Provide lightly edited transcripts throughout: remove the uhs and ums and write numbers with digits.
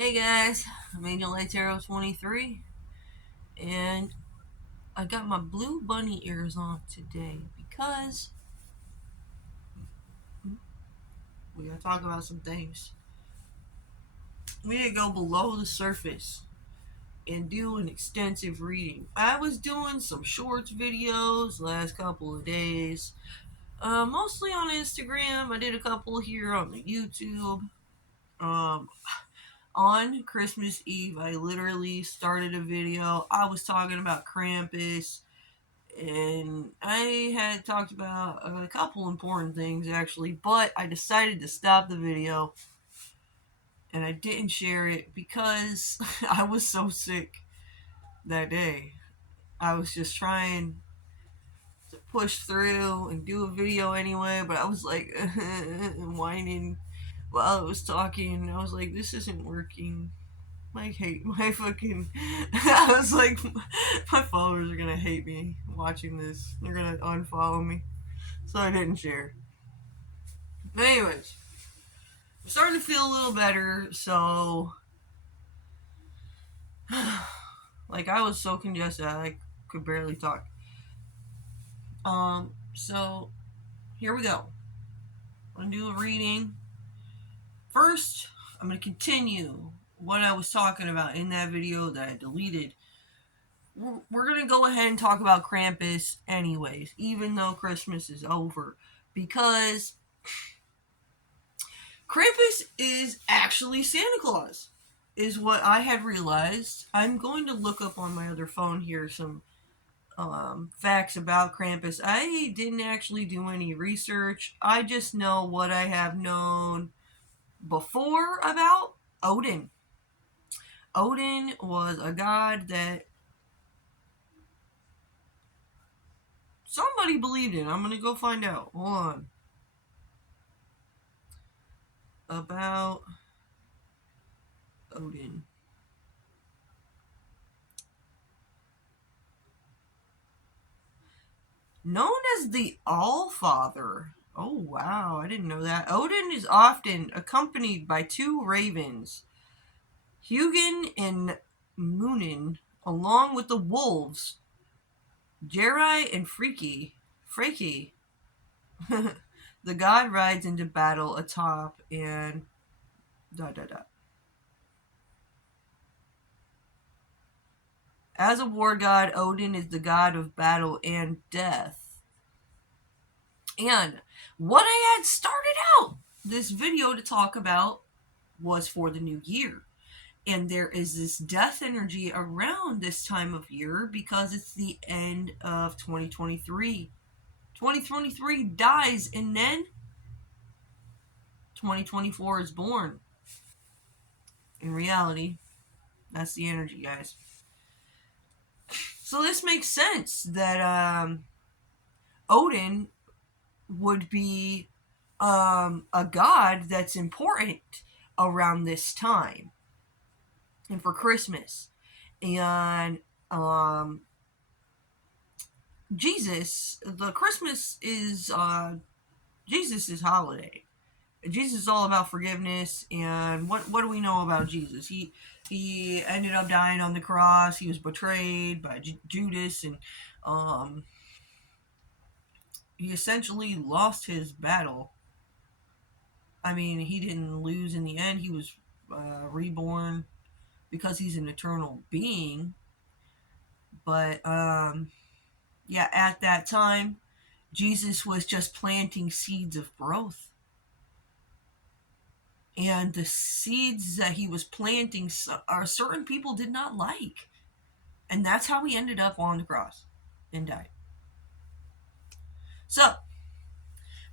Hey guys, I'm Angel Lights Arrow 23, and I got my blue bunny ears on today because we gotta talk about some things. We need to go below the surface and do an extensive reading. I was doing some shorts videos last couple of days, mostly on Instagram. I did a couple here on the YouTube. Um, on Christmas Eve, I literally started a video. I was talking about Krampus, and I had talked about a couple important things actually, but I decided to stop the video and I didn't share it because I was so sick that day. I was just trying to push through and do a video anyway, but I was like whining while I was talking. I was like, this isn't working. I hate my fucking. I was like, my followers are gonna hate me watching this. They're gonna unfollow me. So I didn't share. But anyways, I'm starting to feel a little better. So, like, I was so congested, I could barely talk. So here we go. I'm gonna do a reading. First, I'm gonna continue what I was talking about in that video that I deleted. We're gonna go ahead and talk about Krampus, anyways, even though Christmas is over, because Krampus is actually Santa Claus, is what I had realized. I'm going to look up on my other phone here some facts about Krampus. I didn't actually do any research. I just know what I have known before about Odin. Odin was a god that somebody believed in. I'm going to go find out. Hold on. About Odin. Known as the Allfather. Oh, wow. I didn't know that. Odin is often accompanied by two ravens, Hugin and Munin, along with the wolves, Jerai and Freki. Freki. The god rides into battle atop and dot dot dot. As a war god, Odin is the god of battle and death. And what I had started out this video to talk about was for the new year. And there is this death energy around this time of year because it's the end of 2023. 2023 dies, and then 2024 is born. In reality, that's the energy, guys. So this makes sense that Odin would be a god that's important around this time and for Christmas. And the Christmas is Jesus' holiday. Jesus is all about forgiveness, and what do we know about Jesus? He ended up dying on the cross. He was betrayed by Judas, and um, he essentially lost his battle. I mean, he didn't lose in the end. He was reborn because he's an eternal being. But yeah, at that time, Jesus was just planting seeds of growth. And the seeds that he was planting are certain people did not like. And that's how he ended up on the cross and died. So,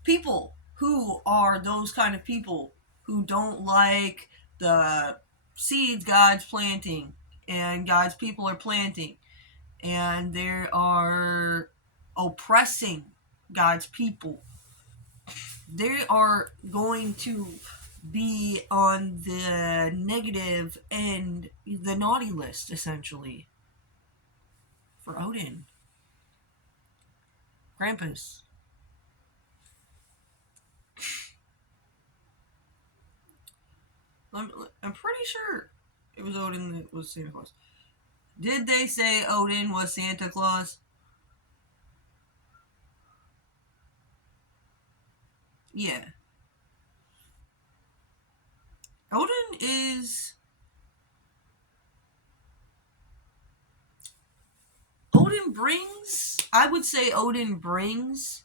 people who are those kind of people who don't like the seeds God's planting and God's people are planting, and they are oppressing God's people, they are going to be on the negative and the naughty list, essentially, for Odin. Krampus. I'm pretty sure It was Odin that was Santa Claus. Did they say Odin was Santa Claus? Yeah. Odin is. Odin brings. I would say Odin brings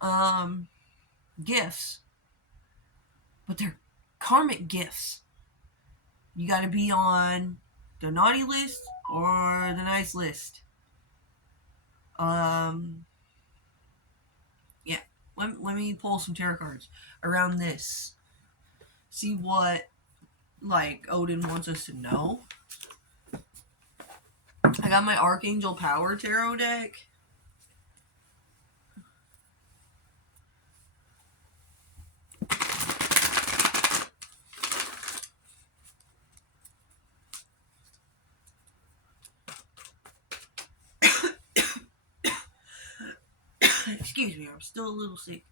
um, gifts, but they're karmic gifts. You got to be on the naughty list or the nice list. Um, yeah. Let me pull some tarot cards around this. See what like Odin wants us to know. I got my Archangel Power tarot deck. Excuse me, I'm still a little sick.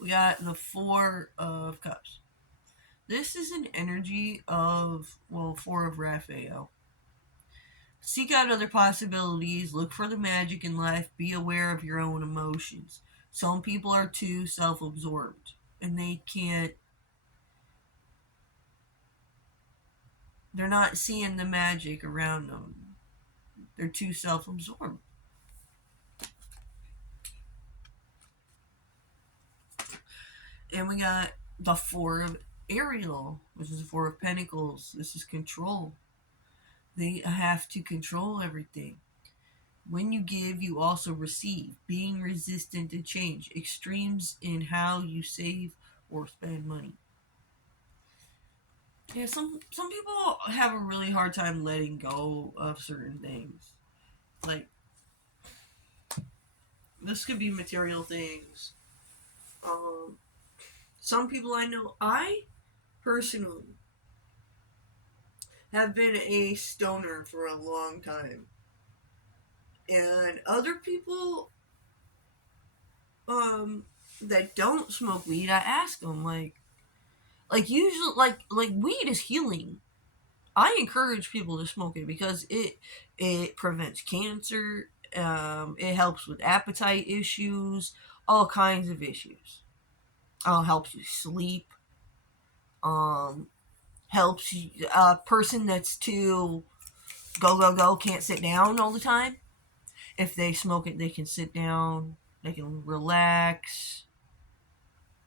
We got the Four of Cups. This is an energy of, well, Four of Raphael. Seek out other possibilities, look for the magic in life, be aware of your own emotions. Some people are too self absorbed and they're not seeing the magic around them. They're too self absorbed. And we got the Four of Ariel, which is the Four of Pentacles. This is control. They have to control everything. When you give, you also receive. Being resistant to change. Extremes in how you save or spend money. Yeah, some people have a really hard time letting go of certain things. Like, this could be material things. Some people I know, I personally have been a stoner for a long time. And other people that don't smoke weed, I ask them usually like weed is healing. I encourage people to smoke it because it prevents cancer. It helps with appetite issues, all kinds of issues. Helps you sleep. Um, helps you, a person that's too go can't sit down all the time. If they smoke it, they can sit down. They can relax.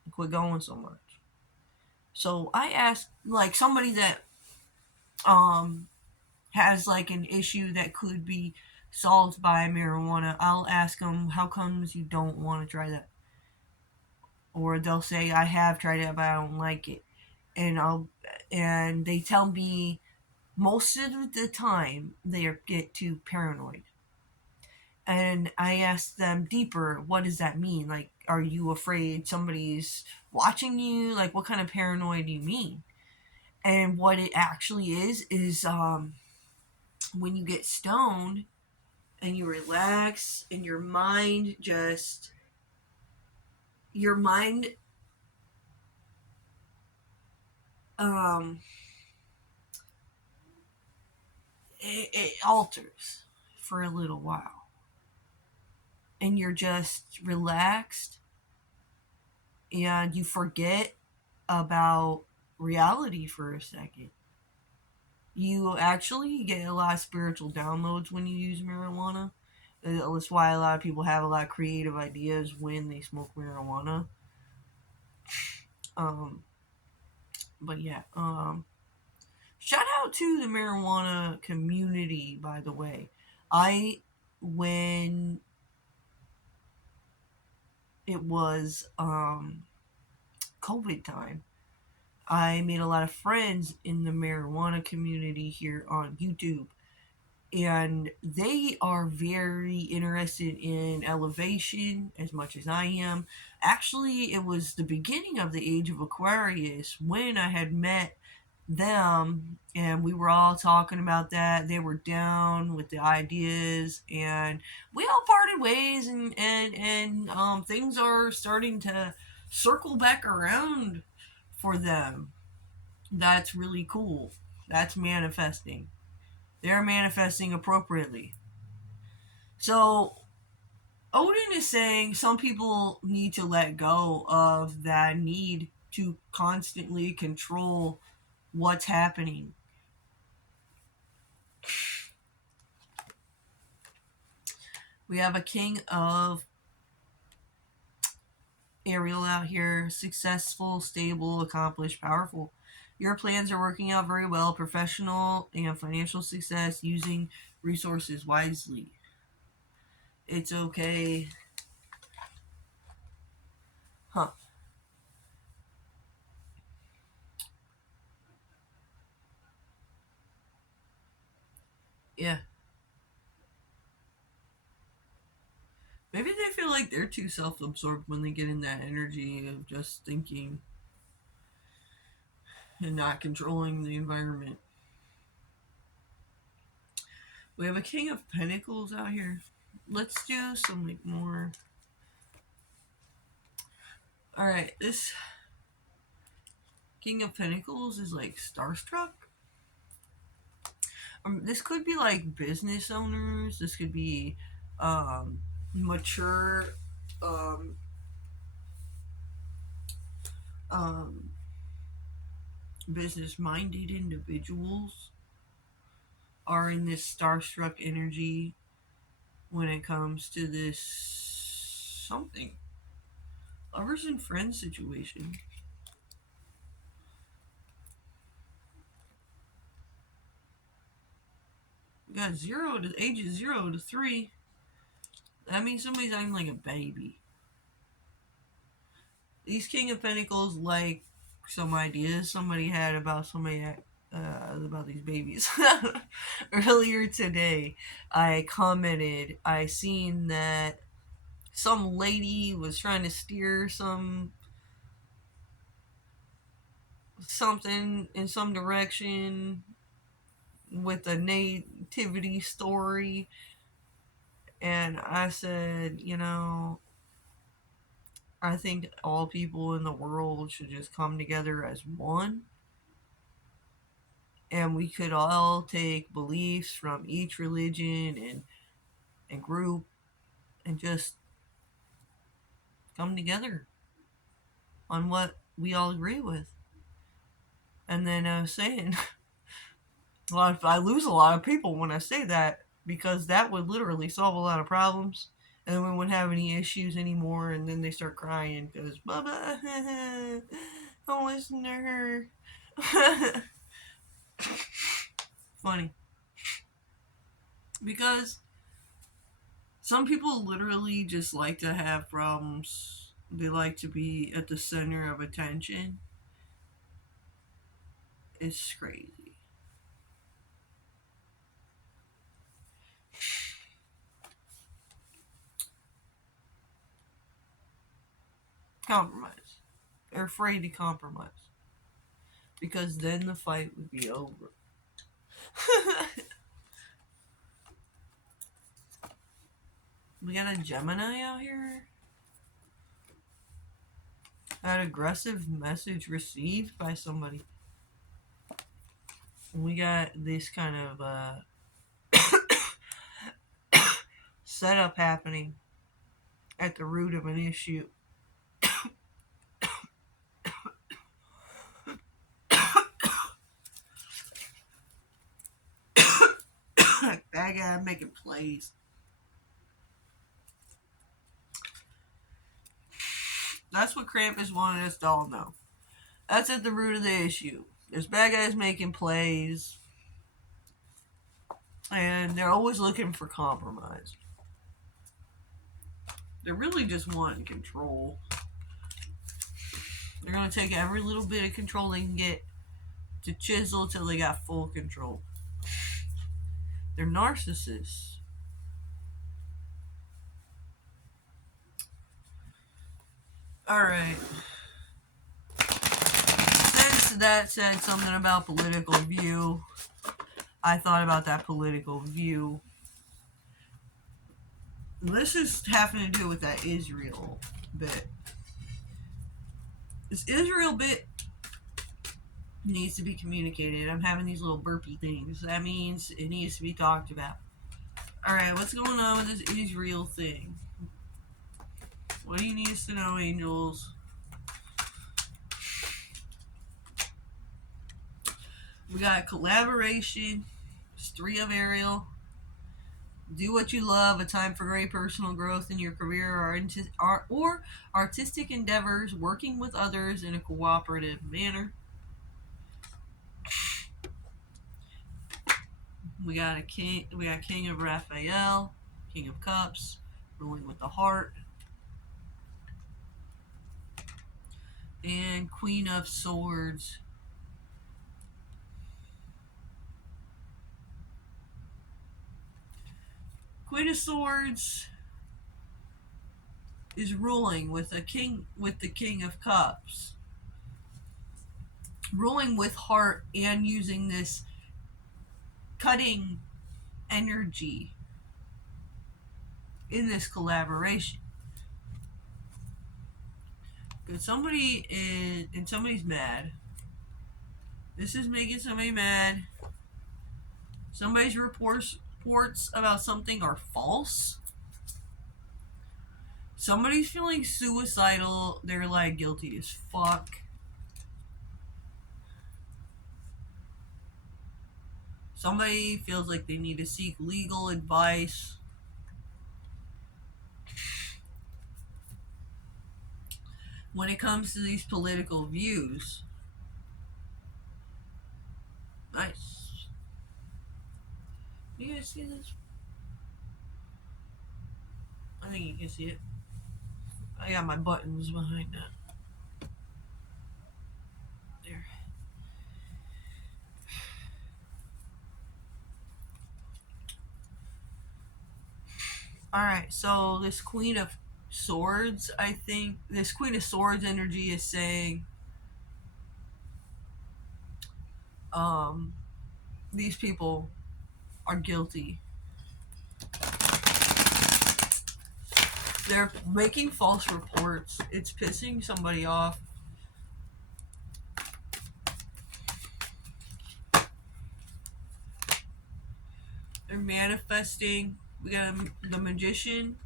And quit going so much. So I asked like somebody that um has like an issue that could be solved by marijuana. I'll ask them, how comes you don't want to try that? Or they'll say, I have tried it but I don't like it. And they tell me most of the time they get too paranoid. And I ask them deeper, what does that mean? Like, are you afraid somebody's watching you? Like, what kind of paranoia do you mean? And what it actually is when you get stoned and you relax and your mind um it alters for a little while and you're just relaxed and you forget about reality for a second. You actually get a lot of spiritual downloads when you use marijuana. That's why a lot of people have a lot of creative ideas when they smoke marijuana. Um, but yeah, shout out to the marijuana community, by the way. When it was COVID time, I made a lot of friends in the marijuana community here on YouTube. And they are very interested in elevation as much as I am. Actually, it was the beginning of the age of Aquarius when I had met them and we were all talking about that. They were down with the ideas and we all parted ways and things are starting to circle back around for them. That's really cool. That's manifesting. They're manifesting appropriately. So, Odin is saying some people need to let go of that need to constantly control what's happening. We have a king of Ariel out here, successful, stable, accomplished, powerful. Your plans are working out very well, professional and financial success, using resources wisely. It's okay. Huh. Yeah. Maybe they feel like they're too self absorbed when they get in that energy of just thinking and not controlling the environment. We have a King of Pentacles out here. Let's do some like more. Alright, this King of Pentacles is like starstruck. This could be like business owners. This could be mature um, um, business minded individuals are in this starstruck energy when it comes to this something lovers and friends situation. We got ages 0 to 3. That means somebody's acting like a baby. These King of Pentacles like some ideas somebody had about about these babies. Earlier today, I commented, I seen that some lady was trying to steer something in some direction with a nativity story, and I said, I think all people in the world should just come together as one, and we could all take beliefs from each religion and group and just come together on what we all agree with. And then I was saying, I lose a lot of people when I say that, because that would literally solve a lot of problems. And then we wouldn't have any issues anymore. And then they start crying because, Bubba, don't listen to her. Funny. Because some people literally just like to have problems. They like to be at the center of attention. It's crazy. Compromise. They're afraid to compromise. Because then the fight would be over. We got a Gemini out here. That aggressive message received by somebody. We got this kind of setup happening at the root of an issue. Bad guy making plays. That's what Krampus wanted us to all know. That's at the root of the issue. There's bad guys making plays, and they're always looking for compromise. They're really just wanting control. They're going to take every little bit of control they can get to chisel till they got full control. They're narcissists. Alright. Since that said something about political view, I thought about that political view. This is having to do with that Israel bit. This Israel bit needs to be communicated. I'm having these little burpy things. That means it needs to be talked about. Alright, what's going on with this Israel thing? What do you need us to know, angels? We got collaboration. It's 3 of Ariel. Do what you love. A time for great personal growth in your career or artistic endeavors. Working with others in a cooperative manner. We got a king. We got King of Raphael, King of Cups, ruling with the heart, and Queen of Swords. Queen of Swords is ruling with the King of Cups, ruling with heart and using this cutting energy in this collaboration. Because somebody's mad. This is making somebody mad. Somebody's reports about something are false. Somebody's feeling suicidal. They're like guilty as fuck. Somebody feels like they need to seek legal advice. When it comes to these political views. Nice. You guys see this? I think you can see it. I got my buttons behind that. There. Alright, so this Queen of Swords, I think, this Queen of Swords energy is saying, these people are guilty. They're making false reports. It's pissing somebody off. They're manifesting. We got the Magician.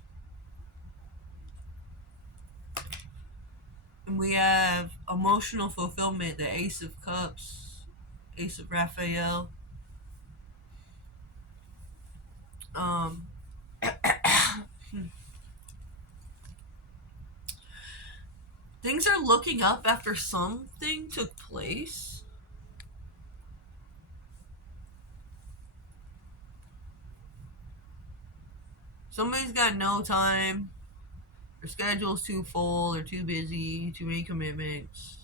And we have emotional fulfillment, the Ace of Cups, Ace of Raphael. Things are looking up after something took place. Somebody's got no time. Their schedule's too full. They're too busy. Too many commitments.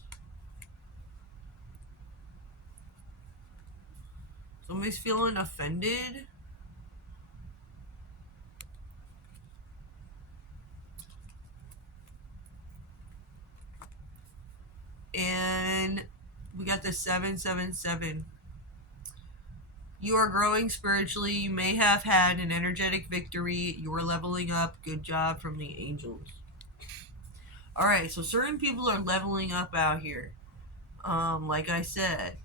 Somebody's feeling offended. And we got the 777. You are growing spiritually. You may have had an energetic victory. You are leveling up. Good job from the angels. Alright, so certain people are leveling up out here. Like I said,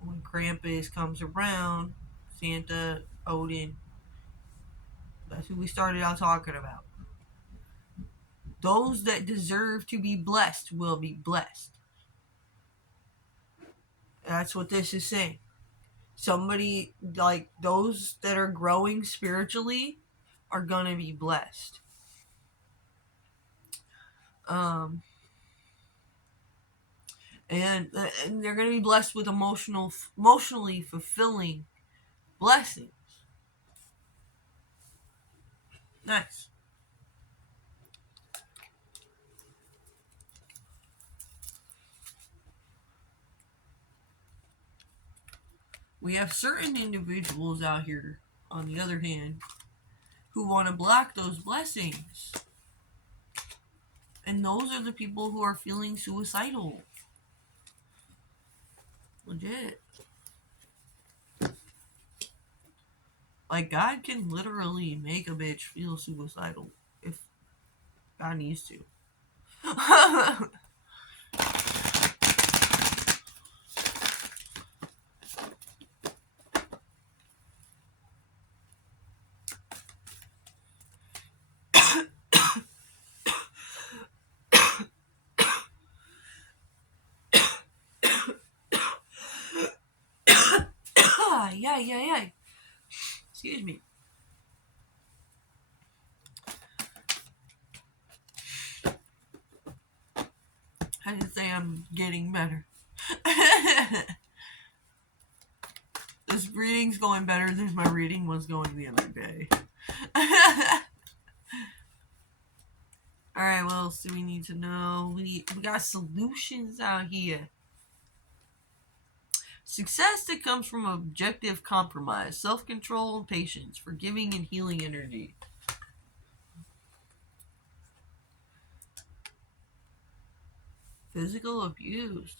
when Krampus comes around, Santa, Odin, that's who we started out talking about. Those that deserve to be blessed will be blessed. That's what this is saying. Somebody, like those that are growing spiritually, are gonna be blessed. And they're gonna be blessed with emotionally fulfilling blessings. Nice. We have certain individuals out here, on the other hand, who want to block those blessings. And those are the people who are feeling suicidal. Legit. Like, God can literally make a bitch feel suicidal if God needs to. ay. Excuse me. I just say I'm getting better. This reading's going better than my reading was going the other day. Alright, what else do we need to know? We got solutions out here. Success that comes from objective compromise, self-control and patience, forgiving and healing energy. Physical abuse.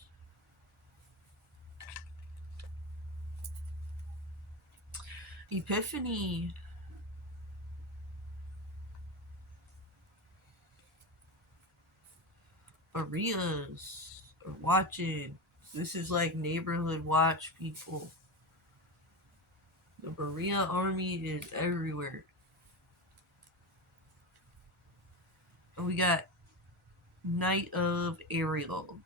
Epiphany. Arias are watching. This is like neighborhood watch, people. The Berea army is everywhere. And we got Knight of Ariel.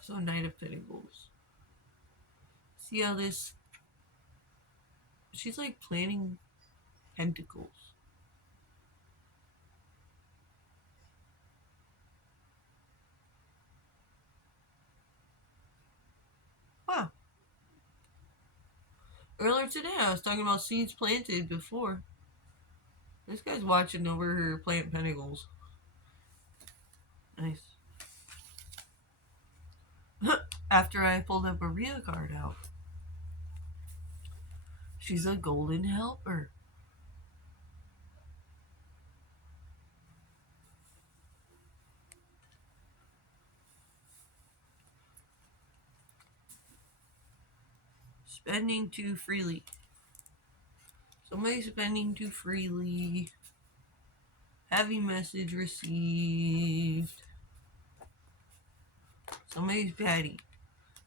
So Knight of Pentacles. See how this... She's like planning pentacles. Wow. Earlier today I was talking about seeds planted before. This guy's watching over her plant pentacles. Nice. After I pulled a Berea card out. She's a golden helper. Spending too freely. Somebody's spending too freely. Heavy message received. Somebody's petty.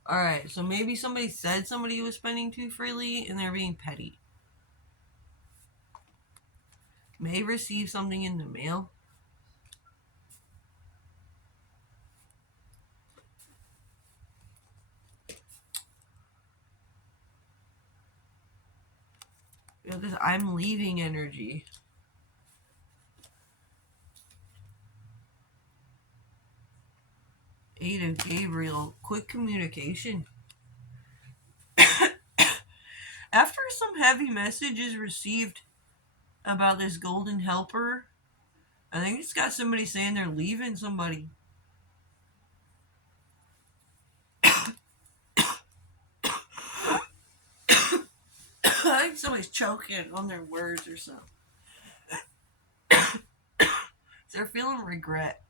Alright, so maybe somebody said somebody was spending too freely and they're being petty. May receive something in the mail. You know, this I'm leaving energy. Eight of Gabriel. Quick communication. After some heavy messages received about this golden helper, I think it's got somebody saying they're leaving somebody. I think somebody's choking on their words or something. They're feeling regret.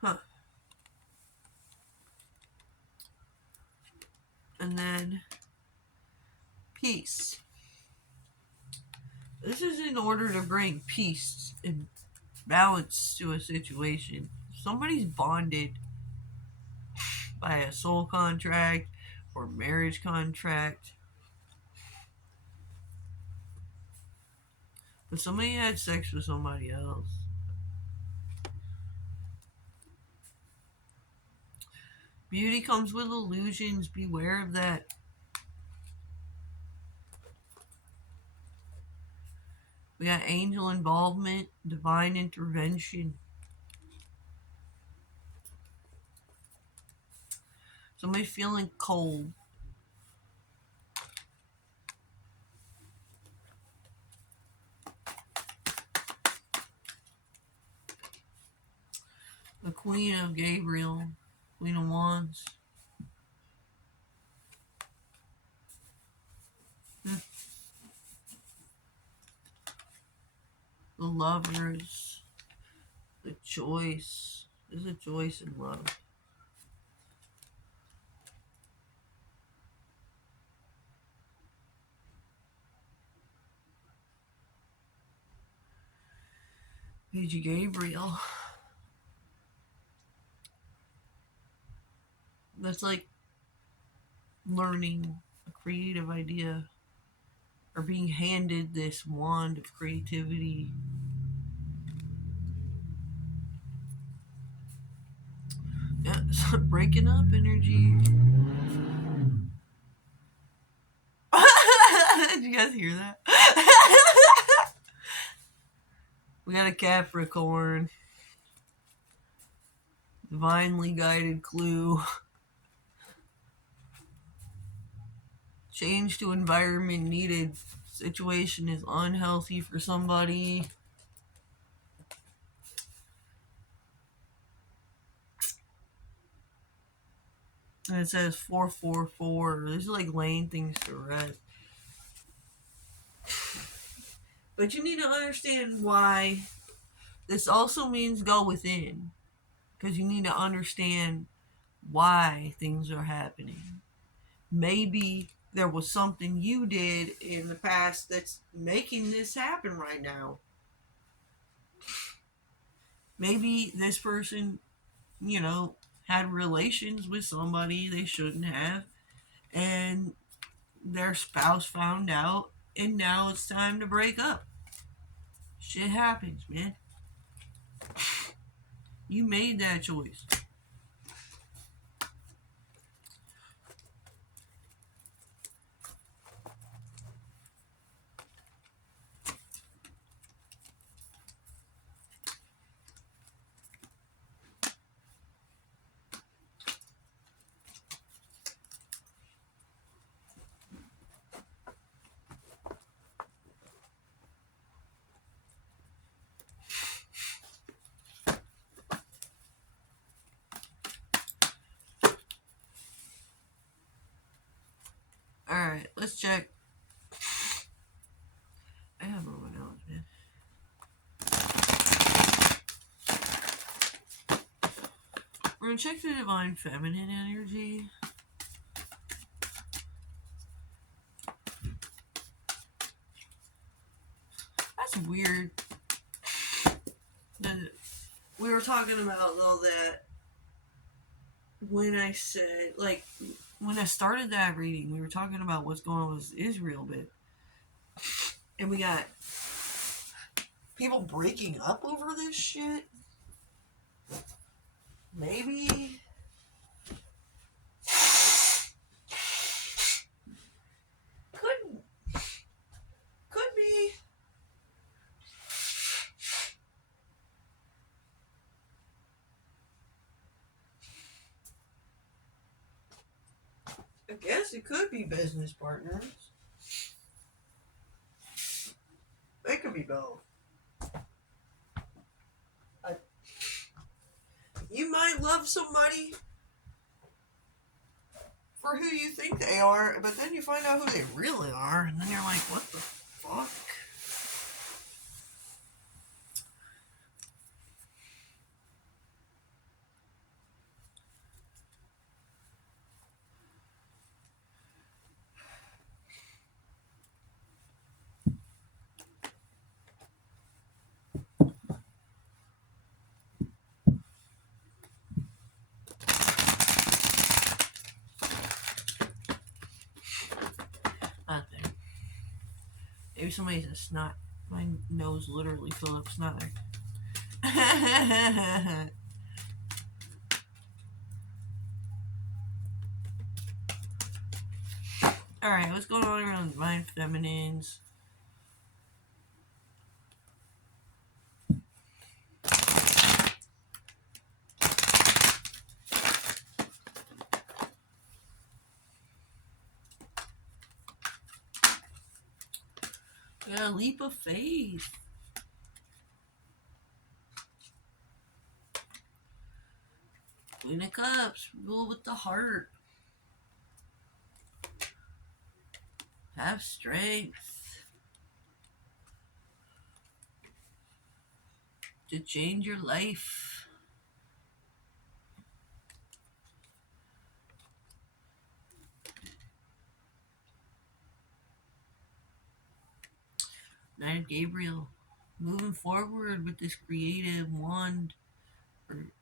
Huh. And then peace. This is in order to bring peace and balance to a situation. Somebody's bonded by a soul contract or marriage contract. But somebody had sex with somebody else. Beauty comes with illusions. Beware of that. We got angel involvement, divine intervention. Somebody feeling cold. The Queen of Gabriel, Queen of Wands. The Lovers. The Choice. There's a choice in love. Page of Gabriel. That's like learning a creative idea or being handed this wand of creativity. Yeah, breaking up energy. Did you guys hear that? We got a Capricorn. Divinely guided clue. Change to environment needed. Situation is unhealthy for somebody. And it says 444. This is like laying things to rest. But you need to understand why this also means go within. Because you need to understand why things are happening. Maybe there was something you did in the past that's making this happen right now. Maybe this person, had relations with somebody they shouldn't have, and their spouse found out, and now it's time to break up. Shit happens, man. You made that choice. Alright, let's check. I have more knowledge, man. We're gonna check the divine feminine energy. That's weird. We were talking about though that when I said, like, when I started that reading, we were talking about what's going on with Israel bit. And we got people breaking up over this shit. Maybe. Could be. I guess it could be business partners. They could be both. You might love somebody for who you think they are, but then you find out who they really are, and then you're like, what the fuck? Not there. Maybe somebody's a snot. My nose literally filled up snot there. Alright, what's going on around divine feminines? We got a leap of faith. Queen of Cups, rule with the heart. Have strength to change your life. Knight of Gabriel, moving forward with this creative wand, or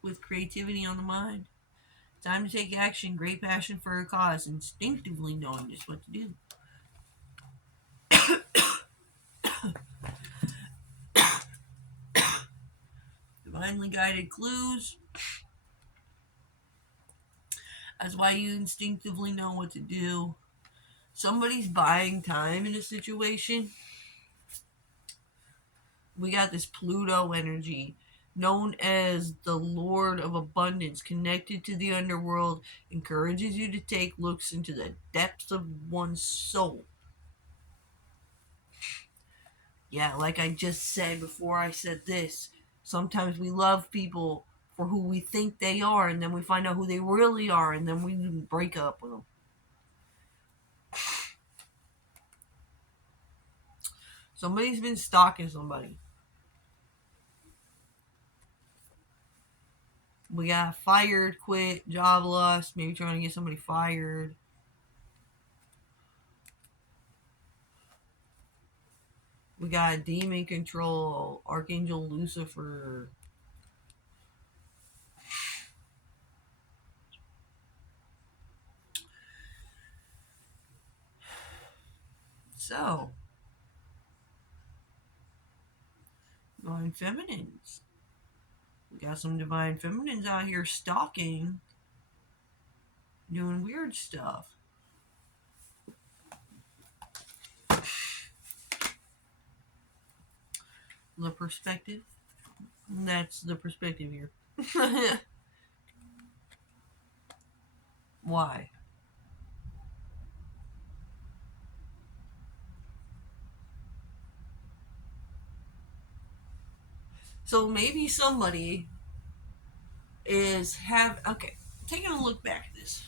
with creativity on the mind. Time to take action. Great passion for a cause. Instinctively knowing just what to do. Divinely guided clues. That's why you instinctively know what to do. Somebody's buying time in a situation. We got this Pluto energy, known as the Lord of Abundance, connected to the underworld, encourages you to take looks into the depths of one's soul. Yeah, like I just said before I said this, sometimes we love people for who we think they are, and then we find out who they really are, and then we break up with them. Somebody's been stalking somebody. We got fired, quit, job loss, maybe trying to get somebody fired. We got demon control, Archangel Lucifer. So, divine feminines. We got some divine feminines out here stalking, doing weird stuff. The perspective. That's the perspective here. Why? So maybe somebody okay, taking a look back at this.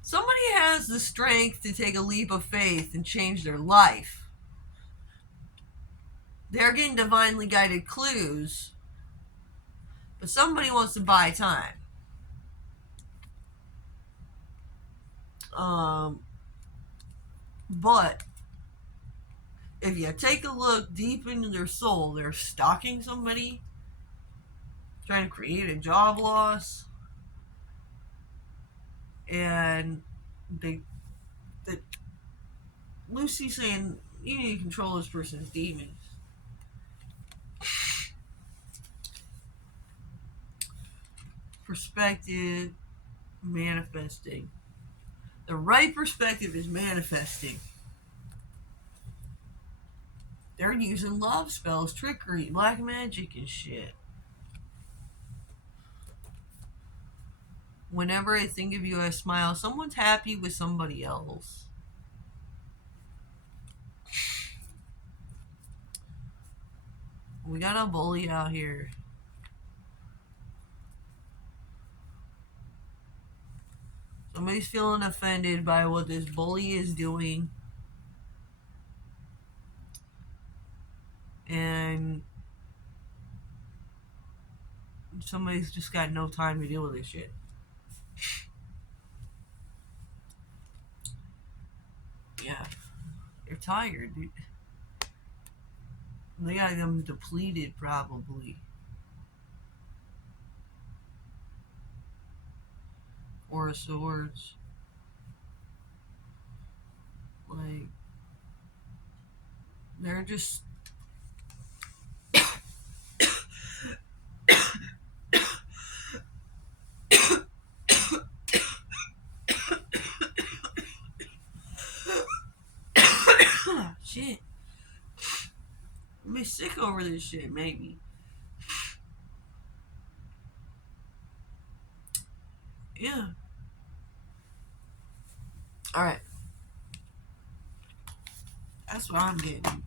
Somebody has the strength to take a leap of faith and change their life. They're getting divinely guided clues, but somebody wants to buy time. But if you take a look deep into their soul, they're stalking somebody, trying to create a job loss, and Lucy's saying you need to control this person's demons. Perspective, manifesting. The right perspective is manifesting. They're using love spells, trickery, black magic, and shit. Whenever I think of you, I smile. Someone's happy with somebody else. We got a bully out here. Somebody's feeling offended by what this bully is doing. And somebody's just got no time to deal with this shit. Yeah. They're tired, dude. They got them depleted, probably. Four of Swords. Like, they're just. Shit. I'm be sick over this shit, maybe. Yeah. Alright. That's what I'm getting.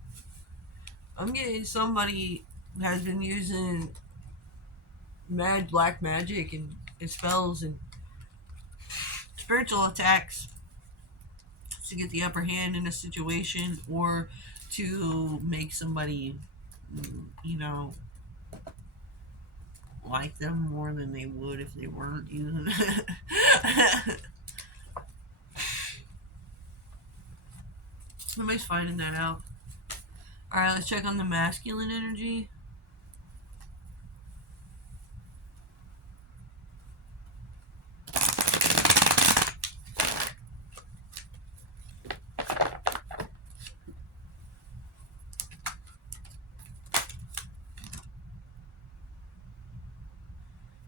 I'm getting somebody has been using mad black magic and spells and spiritual attacks to get the upper hand in a situation or to make somebody, like them more than they would if they weren't using it. Somebody's finding that out. Alright, let's check on the masculine energy.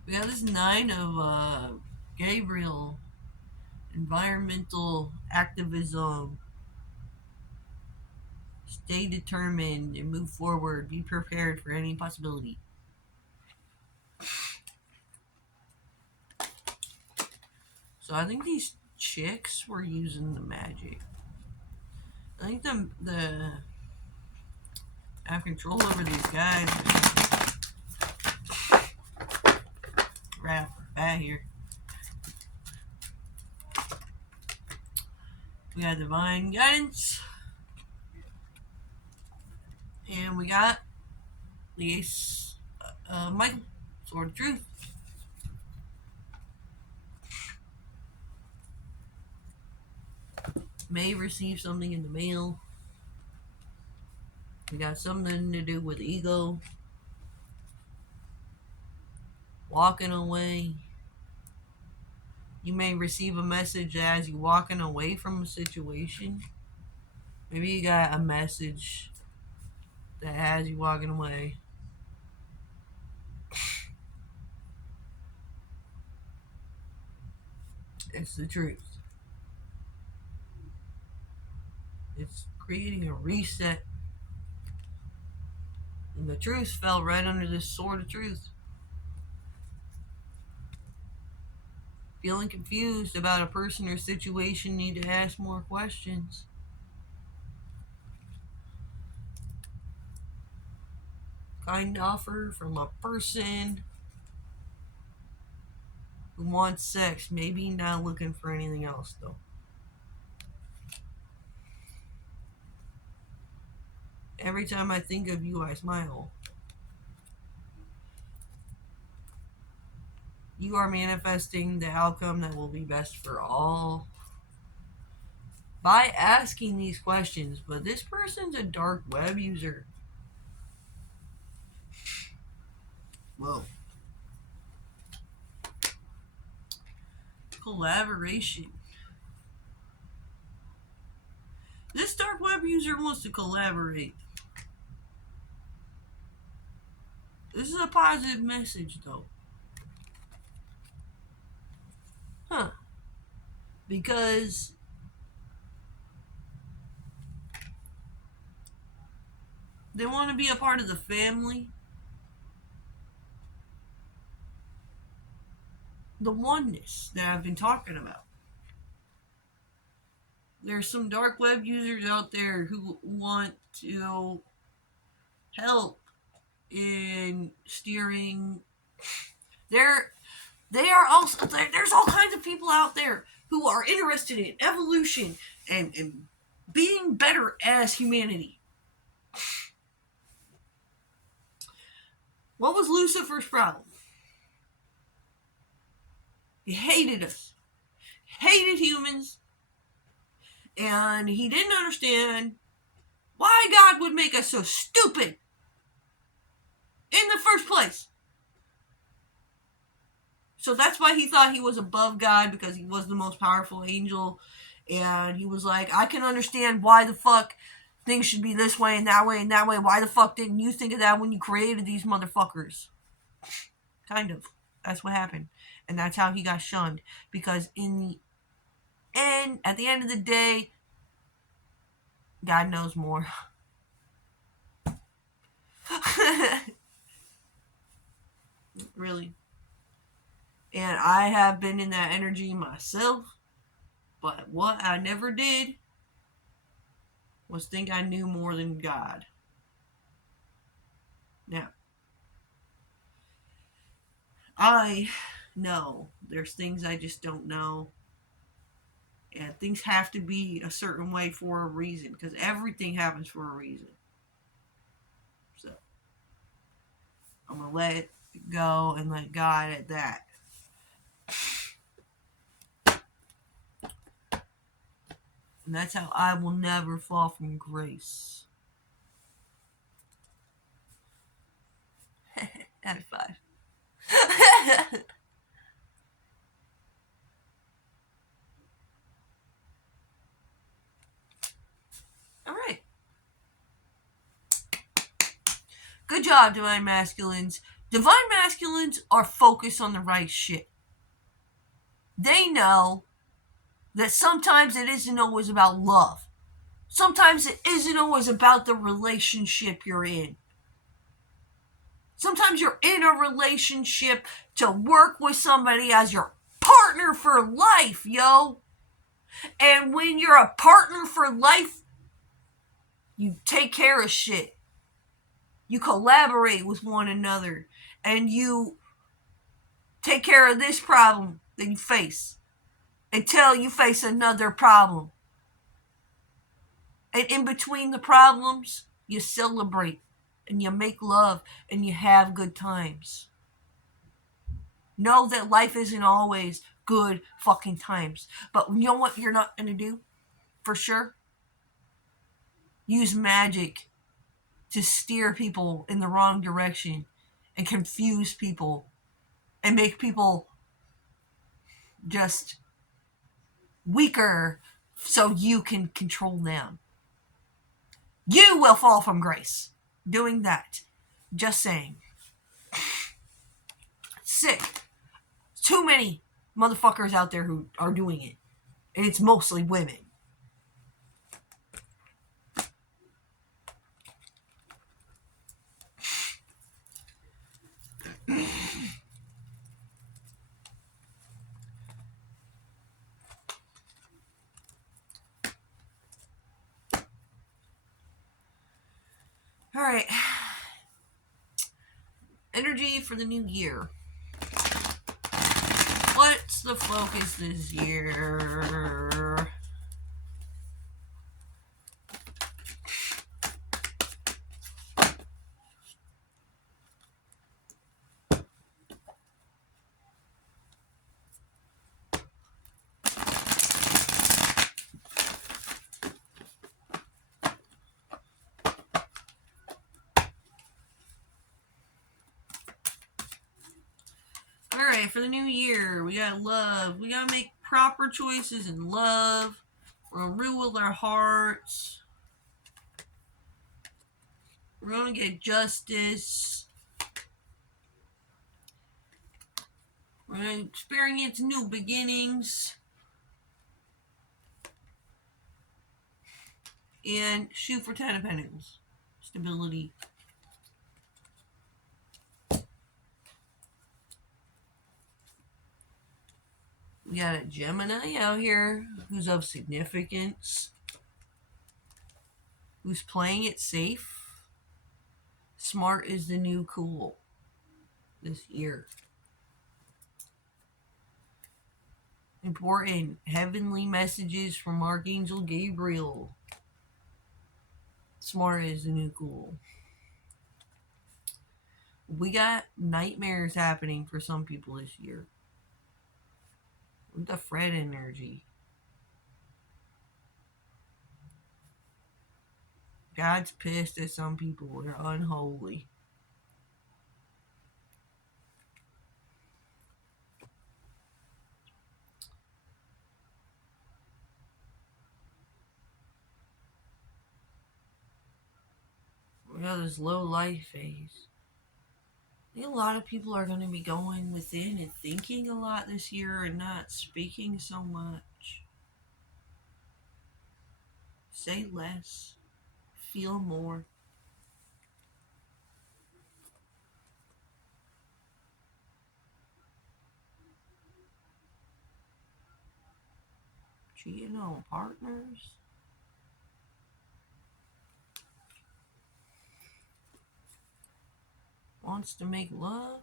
We got this 9 of Gabriel. Environmental activism. Stay determined and move forward. Be prepared for any possibility. So I think these chicks were using the magic. I think the have control over these guys. Right off the bat here. We got divine guidance. And we got the Ace Michael, Sword of Truth. May receive something in the mail. We got something to do with ego. Walking away. You may receive a message as you walking away from a situation. Maybe you got a message that has you walking away. It's the truth. It's creating a reset. And the truth fell right under this sword of truth. Feeling confused about a person or situation, need to ask more questions. Kind offer from a person who wants sex, maybe not looking for anything else though. Every time I think of you, I smile. You are manifesting the outcome that will be best for all by asking these questions. But this person's a dark web user. Whoa. Collaboration. This dark web user wants to collaborate. This is a positive message though. Huh. Because they want to be a part of the family. The oneness that I've been talking about. There's some dark web users out there who want to help in steering. They are also, there's all kinds of people out there who are interested in evolution and being better as humanity. What was Lucifer's problem? He hated us, hated humans, and he didn't understand why God would make us so stupid in the first place. So that's why he thought he was above God, because he was the most powerful angel. And he was like, I can understand why the fuck things should be this way and that way and that way. Why the fuck didn't you think of that when you created these motherfuckers? Kind of. That's what happened. And that's how he got shunned. Because in the end, at the end of the day, God knows more. Really. And I have been in that energy myself. But what I never did was think I knew more than God. Now, I know there's things I just don't know. And things have to be a certain way for a reason. Because everything happens for a reason. So, I'm going to let it go and let God at that. And that's how I will never fall from grace. out of 5. All right. Good job, Divine Masculines. Divine Masculines are focused on the right shit. They know that sometimes it isn't always about love. Sometimes it isn't always about the relationship you're in. Sometimes you're in a relationship to work with somebody as your partner for life, yo. And when you're a partner for life, you take care of shit. You collaborate with one another. And you take care of this problem that you face until you face another problem. And in between the problems, you celebrate and you make love and you have good times. Know that life isn't always good fucking times. But you know what you're not going to do? For sure? Use magic to steer people in the wrong direction and confuse people and make people just weaker so you can control them. You will fall from grace doing that. Just saying. Sick. Too many motherfuckers out there who are doing it. And it's mostly women. All right. Energy for the new year. What's the focus this year? Alright, for the new year, we got love. We gotta make proper choices in love. We're gonna rule our hearts. We're gonna get justice. We're gonna experience new beginnings. And shoot for 10 of Pentacles. Stability. We got a Gemini out here who's of significance, who's playing it safe. Smart is the new cool this year. Important heavenly messages from Archangel Gabriel. Smart is the new cool. We got nightmares happening for some people this year. With the Fred energy. God's pissed at some people. They're unholy. We got this low life phase. I think a lot of people are going to be going within and thinking a lot this year and not speaking so much. Say less. Feel more. Cheating on partners. Wants to make love.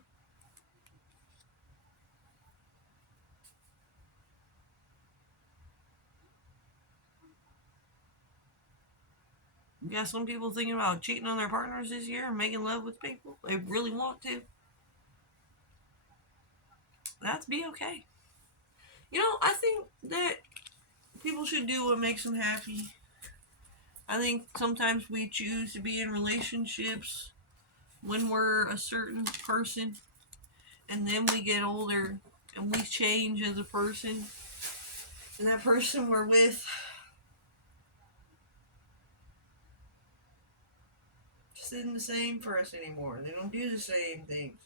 You got some people thinking about cheating on their partners this year and making love with people. They really want to. That's be okay. You know, I think that people should do what makes them happy. I think sometimes we choose to be in relationships when we're a certain person, and then we get older and we change as a person, and that person we're with just isn't the same for us anymore. They don't do the same things.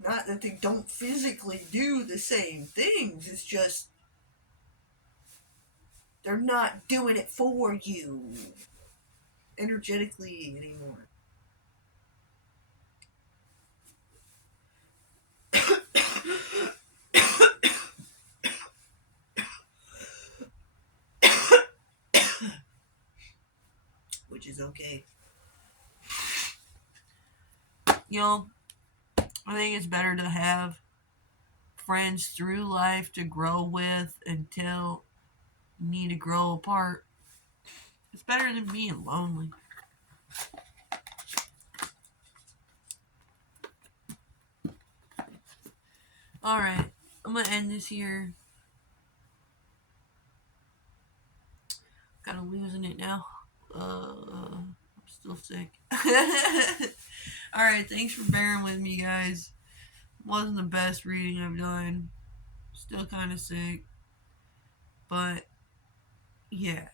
Not that they don't physically do the same things, it's just they're not doing it for you energetically anymore. Which is okay. You know, I think it's better to have friends through life to grow with until you need to grow apart. It's better than being lonely. Alright, I'm gonna end this here. Kinda losing it now. I'm still sick. Alright, thanks for bearing with me, guys. Wasn't the best reading I've done. Still kind of sick. But, yeah.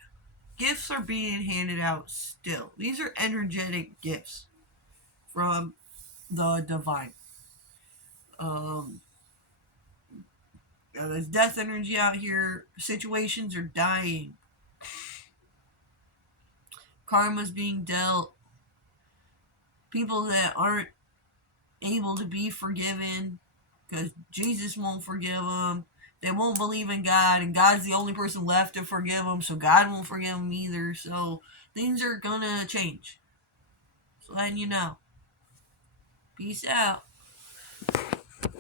Gifts are being handed out still. These are energetic gifts from the divine. There's death energy out here. Situations are dying. Karma's being dealt. People that aren't able to be forgiven because Jesus won't forgive them. They won't believe in God, and God's the only person left to forgive them, so God won't forgive them either. So things are gonna change. Just letting you know. Peace out.